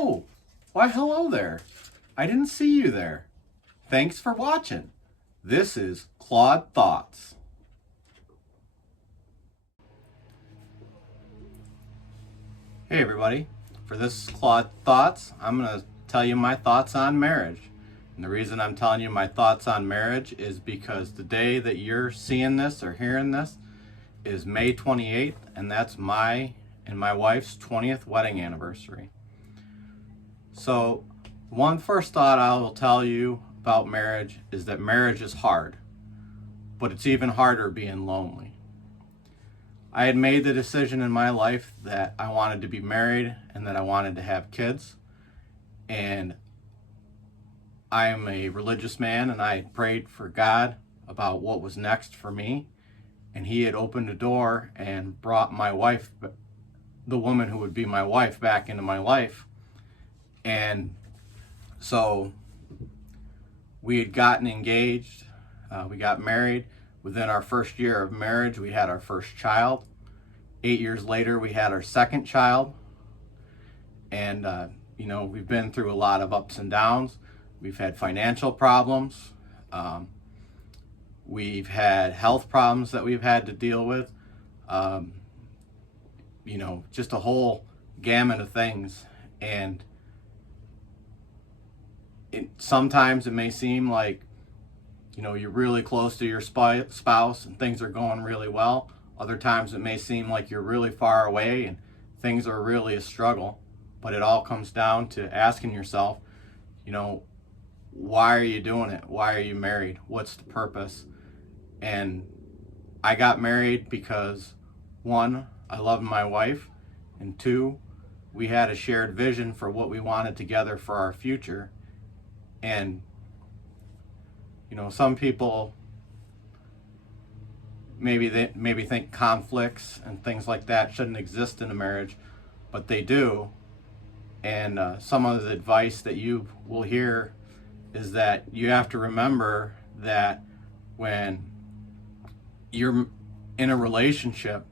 Oh, why hello there. I didn't see you there. Thanks for watching. This is Claude Thoughts. Hey everybody, for this Claude Thoughts, I'm going to tell you my thoughts on marriage. And the reason I'm telling you my thoughts on marriage is because the day that you're seeing this or hearing this is May 28th, and that's my and my wife's 20th wedding anniversary. So, one first thought I will tell you about marriage is that marriage is hard, but it's even harder being lonely. I had made the decision in my life that I wanted to be married and that I wanted to have kids. And I am a religious man, and I prayed for God about what was next for me. And He had opened a door and brought my wife, the woman who would be my wife, back into my life. And so we had gotten engaged. We got married. Within our first year of marriage, we had our first child. 8 years later, we had our second child. And, we've been through a lot of ups and downs. We've had financial problems. We've had health problems that we've had to deal with. Just a whole gamut of things. And sometimes it may seem like, you're really close to your spouse and things are going really well. Other times it may seem like you're really far away and things are really a struggle. But it all comes down to asking yourself, why are you doing it? Why are you married? What's the purpose? And I got married because, one, I loved my wife, and two, we had a shared vision for what we wanted together for our future. And some people maybe think conflicts and things like that shouldn't exist in a marriage, but they do. And some of the advice that you will hear is that you have to remember that when you're in a relationship,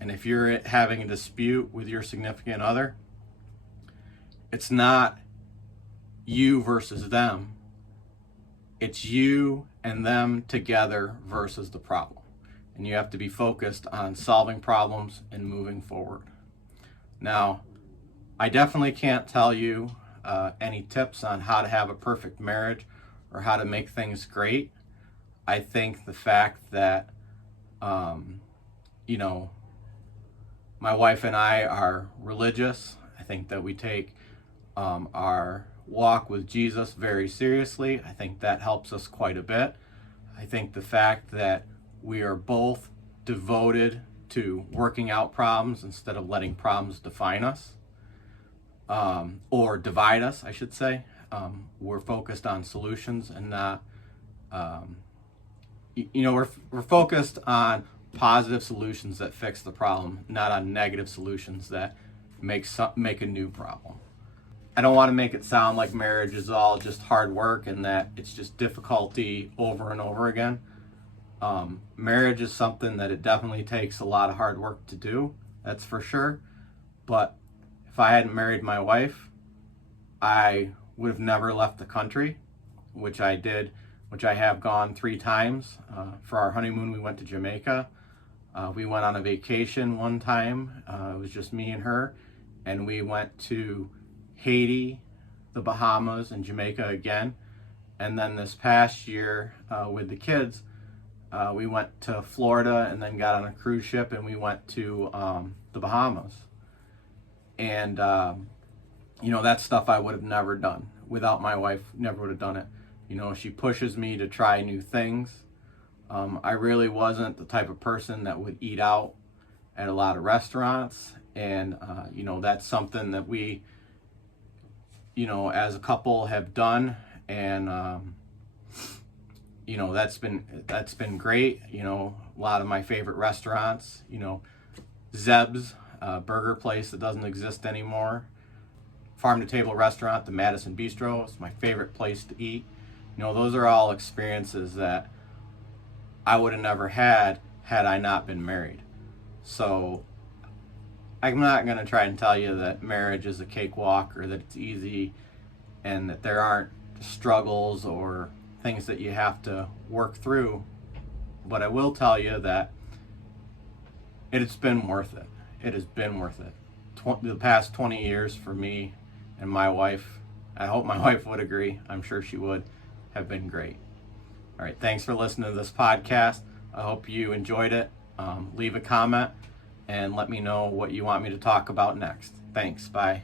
and if you're having a dispute with your significant other, it's not you versus them. It's you and them together versus the problem. And you have to be focused on solving problems and moving forward. Now, I definitely can't tell you any tips on how to have a perfect marriage or how to make things great. I think the fact that, my wife and I are religious. I think that we take our walk with Jesus very seriously. I think that helps us quite a bit. I think the fact that we are both devoted to working out problems instead of letting problems define us, or divide us, I should say. We're focused on solutions and not, we're focused on positive solutions that fix the problem, not on negative solutions that make a new problem. I don't want to make it sound like marriage is all just hard work and that it's just difficulty over and over again. Marriage is something that it definitely takes a lot of hard work to do, that's for sure. But if I hadn't married my wife, I would have never left the country, which I did, which I have gone 3 times. For our honeymoon, we went to Jamaica. We went on a vacation one time. It was just me and her. And we went to Haiti, the Bahamas, and Jamaica again. And then this past year with the kids, we went to Florida and then got on a cruise ship and we went to the Bahamas. And, that's stuff I would have never done. Without my wife, never would have done it. She pushes me to try new things. I really wasn't the type of person that would eat out at a lot of restaurants. And, that's something that we, as a couple have done. And, that's been great. A lot of my favorite restaurants, Zeb's, burger place that doesn't exist anymore. Farm to Table restaurant, the Madison Bistro, is my favorite place to eat. Those are all experiences that I would have never had I not been married. So I'm not going to try and tell you that marriage is a cakewalk or that it's easy and that there aren't struggles or things that you have to work through. But I will tell you that it's been worth it. It has been worth it. The past 20 years for me and my wife, I hope my wife would agree, I'm sure she would, have been great. All right, thanks for listening to this podcast. I hope you enjoyed it. Leave a comment and let me know what you want me to talk about next. Thanks. Bye.